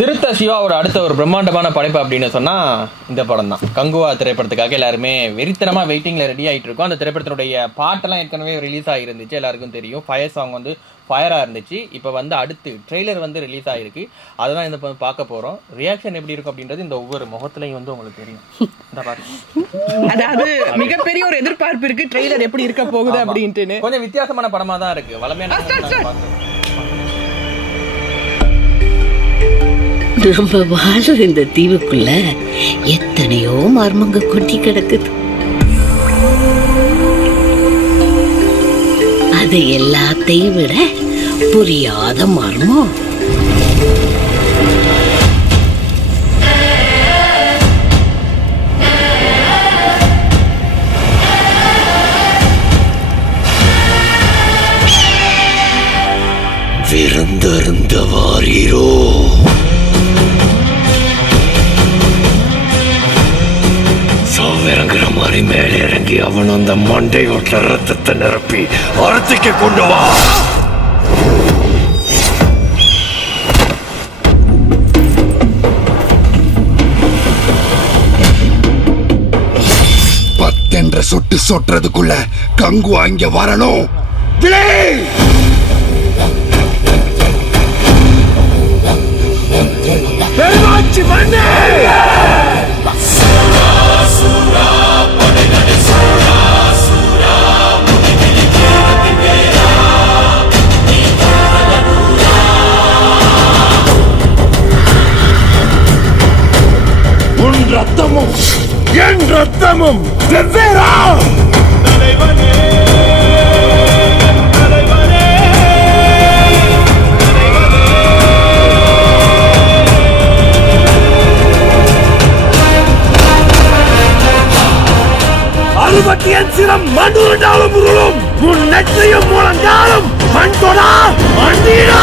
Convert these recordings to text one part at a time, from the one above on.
சிறுத்தை சிவாவோட அடுத்த ஒரு பிரம்மாண்டமான படைப்பு அப்படின்னு சொன்னா இந்த படம் தான். கங்குவா திரைப்படத்துக்காக எல்லாருமே வெறித்தனமா வெயிட்டிங்ல ரெடி ஆயிட்டு இருக்கோம். அந்த திரைப்படத்தினுடைய பாட்டெல்லாம் ஏற்கனவே ரிலீஸ் ஆகிருந்துச்சு, எல்லாருக்கும் தெரியும். ஃபயர் சாங் வந்து ஃபயரா இருந்துச்சு. இப்போ வந்து அடுத்து ட்ரெய்லர் வந்து ரிலீஸ் ஆகிருக்கு. அதெல்லாம் இந்த பார்க்க போறோம். ரியாக்ஷன் எப்படி இருக்கும் அப்படின்றது இந்த ஒவ்வொரு முகத்திலையும் வந்து உங்களுக்கு தெரியும். இந்த பாட்டு அதாவது மிகப்பெரிய ஒரு எதிர்பார்ப்பு இருக்கு, ட்ரெய்லர் எப்படி இருக்க போகுது அப்படின்ட்டு. கொஞ்சம் வித்தியாசமான படமா தான் இருக்கு. வளமையான நம்ம வாழ்ற இந்த தீவுக்குள்ள எத்தனையோ மர்மங்க கொட்டி கிடக்குது. அது எல்லாத்தையும் விட புரியாத மர்மம் விருந்தருந்த வாரீரோ. இறங்குற மாதிரி மேலே இறங்கி அவன் அந்த மண்டையோட்ட ரத்தத்தை நிரப்பி அறத்துக்கு கொண்டு வா. பத்தென்ற சொட்டு சொட்டுறதுக்குள்ள கங்கு அங்க வரணும். மண்ணே ரத்தமும் என் ரத்தமும் வெவ்வேறா. தலைவனே தலைவனே அறுபத்தியன் சிரம் மண்ணுருண்டாலும் உருளும் உன் நெற்றையும் முழங்காலும் மண் தொடா மண்டீரா.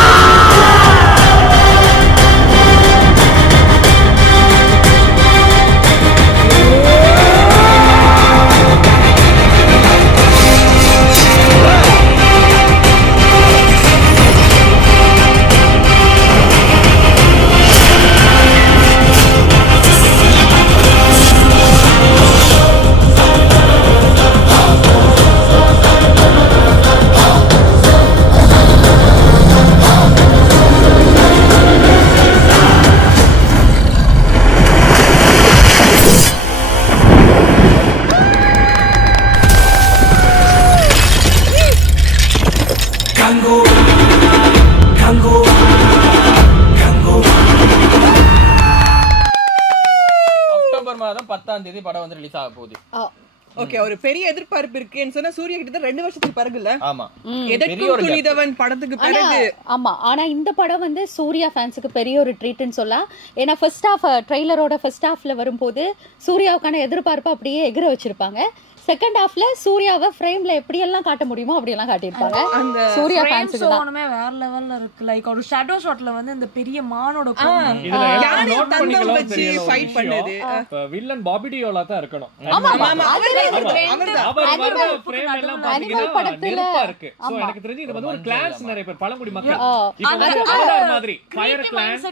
அக்டோபர் மாதம் 10ஆம் தேதி படம் வந்து ரிலீஸ் ஆக போகுது. ஓகே, ஒரு பெரிய எதிர்பார்ப்பு இருக்குன்னு சொன்னா சூர்யா கிட்ட 2 வருஷத்துக்கு பிறகுல. ஆமா, எதற்கும் துணிந்தவன் படத்துக்கு பிறகு. ஆமா, ஆனா இந்த படம் வந்து சூர்யா ஃபேன்ஸுக்கு பெரிய ஒரு ட்ரீட்னு சொல்லலாம். ஏன்னா ஃபர்ஸ்ட் ஹாஃப் ட்ரெய்லரோட ஃபர்ஸ்ட் ஹாஃப்ல வரும்போது சூர்யாவுக்கான எதிர்பார்ப்பு அப்படியே எகிர வச்சிருப்பாங்க. செகண்ட் ஹாஃப்ல சூர்யாவை ஃப்ரேம்ல எப்படி எல்லாம் காட்ட முடியுமோ அப்படி எல்லாம் காட்டியிருப்பாங்க. சூர்யா ஃபேன்ஸ்க்கு தான் வேற லெவல்ல இருக்கு. லைக் ஒரு ஷேடோ ஷாட்ல வந்து இந்த பெரிய மானோட தந்தம் வச்சு ஃபைட் பண்ணது வில்லன் பாபி டியோலா தான் இருக்கணும். ஆமா ஆமா, அவர் வர ஃப்ரேம் எல்லாம் பாத்தீங்கன்னா நெருப்பா இருக்கு. சோ எனக்கு தெரிஞ்சு இது வந்து ஒரு கிளாஸ் நிறைய பேர் பழங்குடி மக்கள் இப்போ ஆதார் மாதிரி ஃபயர் கிளான்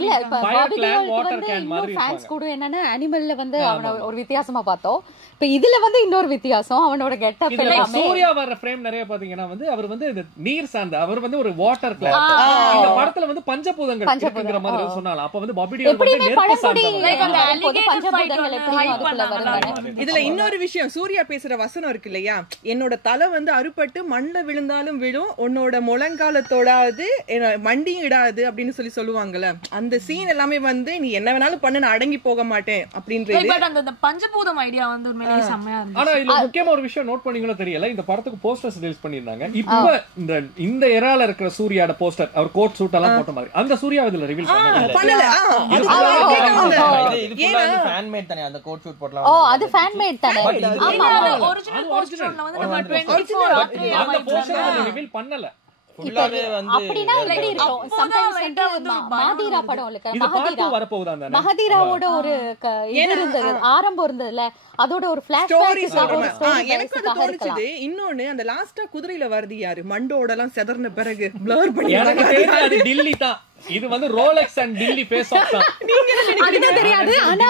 இல்ல, இப்ப பாபி டியோலுக்கு வந்து இன்னொரு ஃபேன்ஸ் கூட என்னன்னா அனிமல்ல வந்து அவன ஒரு வித்தியாசமா பார்த்தோம். இப்ப இதுல வந்து இன்னொரு வித்தியாசம் அவனோட கெட்டப் எல்லாமே. சூர்யா வர ஃப்ரேம் நிறைய பாத்தீங்கன்னா வந்து அவர் வந்து இந்த நீர் சார்ந்த, அவர் வந்து ஒரு வாட்டர் கிளாஸ். இந்த படத்துல வந்து பஞ்சபூதங்கள் இருக்குங்கிற மாதிரி சொன்னால அப்ப வந்து பாபி டியோல் வந்து நெருப்பு சார்ந்த பஞ்சபூதங்கள் எப்படி அதுக்குள்ள வருவாங்க. இதுல இன்னொரு விஷயம், சூர்யா பேசுற வசனம் இருக்கு இல்லையா, என்னோட தலை வந்து அறுபட்டு மண்ணில் விழுந்தாலும் விழும், உன்னோட முழங்காலத்தோடாது மண்டியும் இடாது அப்படின்னு சொல்லுவாங்கல்ல. அந்த சீன் எல்லாமே வந்து நீ என்ன வேணாலும் பண்ணு, நான் அடங்கி போக மாட்டேன் அப்படின்றது. அந்த பஞ்சபூதம் ஐடியா வந்து உண்மையிலேயே செம்மையா இருந்துச்சு. ஆனா இதுல முக்கியமா ஒரு விஷயம் நோட் பண்ணீங்களோ தெரியல, இந்த படத்துக்கு போஸ்டர்ஸ் ரிலீஸ் பண்ணிருந்தாங்க. இப்ப இந்த எரால இருக்கிற சூர்யாட போஸ்டர், அவர் கோட் சூட் எல்லாம் போட்ட மாதிரி அந்த சூர்யா இதுல ரிவீல் பண்ணல. இது ஃபுல்லா வந்து ஃபேன் மேட் தானே, அந்த கோட் ஷூட் போடலாம். அது ஃபேன் மேட் தானே. ஆமா, ஒரிஜினல் போஸ்டர்ல வந்து நம்ம 24 அந்த போஸ்டர் ரிவீல் பண்ணல. ஃபுல்லாவே வந்து அப்படினா எப்படி இருக்கும் சம்டைம்ஸ் வந்து மஹதீரா படம் இல்ல இந்த பாட்டு வர போகுதானே மஹதீராவோட ஒரு இது இருந்தது ஆரம்பம் இருந்ததுல அதோட ஒரு ஃபிளாஷ்பேக் எனக்கு அது தோணுச்சு. இன்னொன்னு அந்த லாஸ்டா குதிரையில வருது யாரு மண்டோட எல்லாம் செதறன பிறகு ப்ளர் பண்ணி எனக்கு தெரிஞ்சு அது டில்லி தான் இது வந்து Rolex and Dilli face off தான். அதுதான் தெரியாது. ஆனா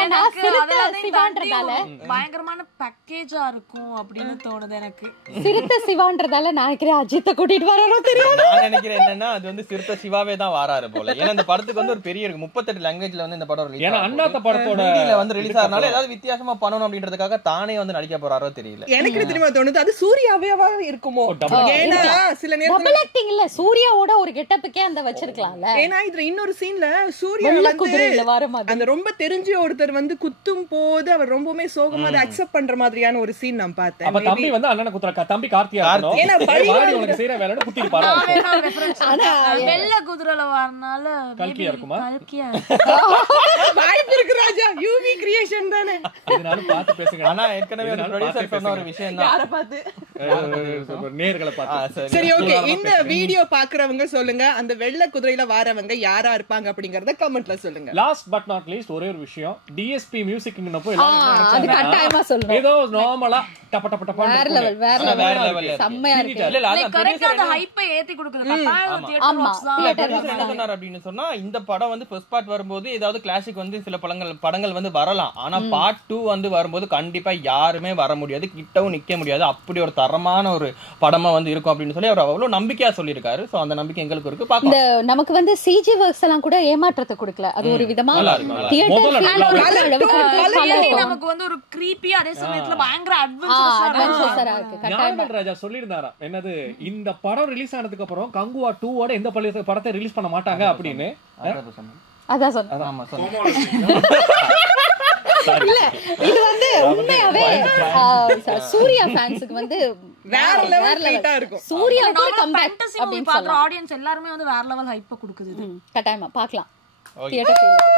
எனக்கு சிறுத்தை அதெல்லாம் சிவான்றதால பயங்கரமான பேக்கேஜா இருக்கும் அப்படின்னு தோணுது எனக்கு. சிறுத்தை சிவான்றதால நான் நினைக்கிறேன் அஜித்தை கூட்டிட்டு வராரோ தெரியாது. நான் நினைக்கிறேன் என்னன்னா அது வந்து சிறுத்தை சிவாவே தான் வாராரு போல. ஏன்னா இந்த படத்துக்கு வந்து ஒரு பெரிய இருக்கு 38 லாங்குவேஜ்ல வந்து இந்த படம் ரிலீஸ். ஏன்னா அண்ணாத்த படத்தோட ஹிந்தில வந்து ரிலீஸ் ஆறனால ஏதாவது வித்தியாசமா பண்ணணும் அப்படின்றதுக்காக தானே வந்து நடிக்க போறாரோ தெரியல. எனக்கு தெரியுமா தோணுது அது சூர்யாவே இருக்குமோ. ஏன்னா சில நேரத்துல டபுள் ஆக்டிங் இல்ல, சூர்யாவோட ஒரு கெட்டப்புக்கே அந்த வச்சிருக்கலாம்ல. ஏன்னா இதுல இன்னொரு சீன்ல சூர்யா குதிரையில வர மாதிரி அந்த ரொம்ப தெரிஞ்ச ஒருத்தர் வந்து குத்தும் போது அவர் ரொம்பவே சோகமா அதை அக்செப்ட் பண்ற மாதிரியான ஒரு சீன் நான் பார்த்தேன். அப்ப தம்பி வந்து அண்ணனை குத்துற தம்பி கார்த்தியா இருக்கணும். ஏன்னா பழி உனக்கு செய்யற வேலையோட குத்திட்டு பாரு. வெள்ள குதிரைல வரனால கல்கியா இருக்குமா? கல்கியா வாய்ப்பு இருக்கு ராஜா. யூவி கிரியேஷன் தானே. இதனால பார்த்து பேசுங்க. ஆனா ஏற்கனவே ஒரு ப்ரொடியூசர் சொன்ன ஒரு விஷயம் தான். யாரை பார்த்து? நேர்களை பார்த்து. சரி ஓகே, இந்த வீடியோ பாக்குறவங்க சொல்லுங்க அந்த வெள்ள குதிரையில வாரவங்க யாரா இருப்பாங்க அப்படிங்கறத கமெண்ட்ல சொல்லுங்க. லாஸ்ட் பட் நாட் லீஸ்ட் ஒரே ஒரு விஷயம், டிஎஸ்பி மியூசிக்ங்கனப்போ அது கட்டாயமா சொல்லணும். ஏதோ நார்மலா டப்ப டப்ப டப்ப வேற லெவல் வேற லெவல் செம்மையா இருக்கு. இல்ல இல்ல அத கரெக்ட்டா அந்த ஹைப்பை ஏத்தி கொடுக்குது. கட்டாயம் தியேட்டர் பாக்ஸ் தான். ப்ரொடியூசர் என்ன சொன்னார் அப்படின்னு சொன்னா இந்த படம் வந்து ஃபர்ஸ்ட் பார்ட் வரும்போது ஏதாவது கிளாசிக் வந்து சில படங்கள் வந்து வரலாம். ஆனா பார்ட் 2 வந்து வரும்போது கண்டிப்பா யாருமே வர முடியாது, கிட்டவும் நிக்க முடியாது. அப்படி ஒரு தரமான ஒரு படமா வந்து இருக்கும் அப்படின்னு சொல்லி அவர் அவ்வளவு நம்பிக்கையா சொல்லியிருக்காரு. சோ அந்த நம்பிக்கை எங்களுக்கு இருக்கு. இந்த நமக்கு வந்து சிஜி வர்க்ஸ் எல்லாம் கூட ஏமாற்றத்தை கொடுக்கல. அது ஒரு விதமா தியேட்டர் ஃபீல் அளவுக்கு நமக்கு வந்து ஒரு கிரீப்பியா அதே சமயத்துல பயங்கர அட்வென்ச்சரஸா இருக்கு. ஞானவேல் ராஜா சொல்லிருந்தாரா என்னது, இந்த படம் ரிலீஸ் ஆனதுக்கு அப்புறம் கங்குவா 2 ஓட எந்த படத்தை ரிலீஸ் பண்ண மாட்டாங்க அப்படின்னு. அதான் சொன்னேன். ஆமா சொன்னேன். இல்ல இது வந்து உண்மையாவே சூர்யா ஃபேன்ஸ்க்கு வந்து வேற லெவல் ஹைட்டா இருக்கும். சூர்யா ஒரு ஃபேண்டசி கம்பேக் மூவி பாக்குற ஆடியன்ஸ் எல்லாரும் வந்து வேற லெவல் ஹைப் கொடுக்குது. கட்டாயமா பார்க்கலாம் தியேட்டர் ஃபீல்.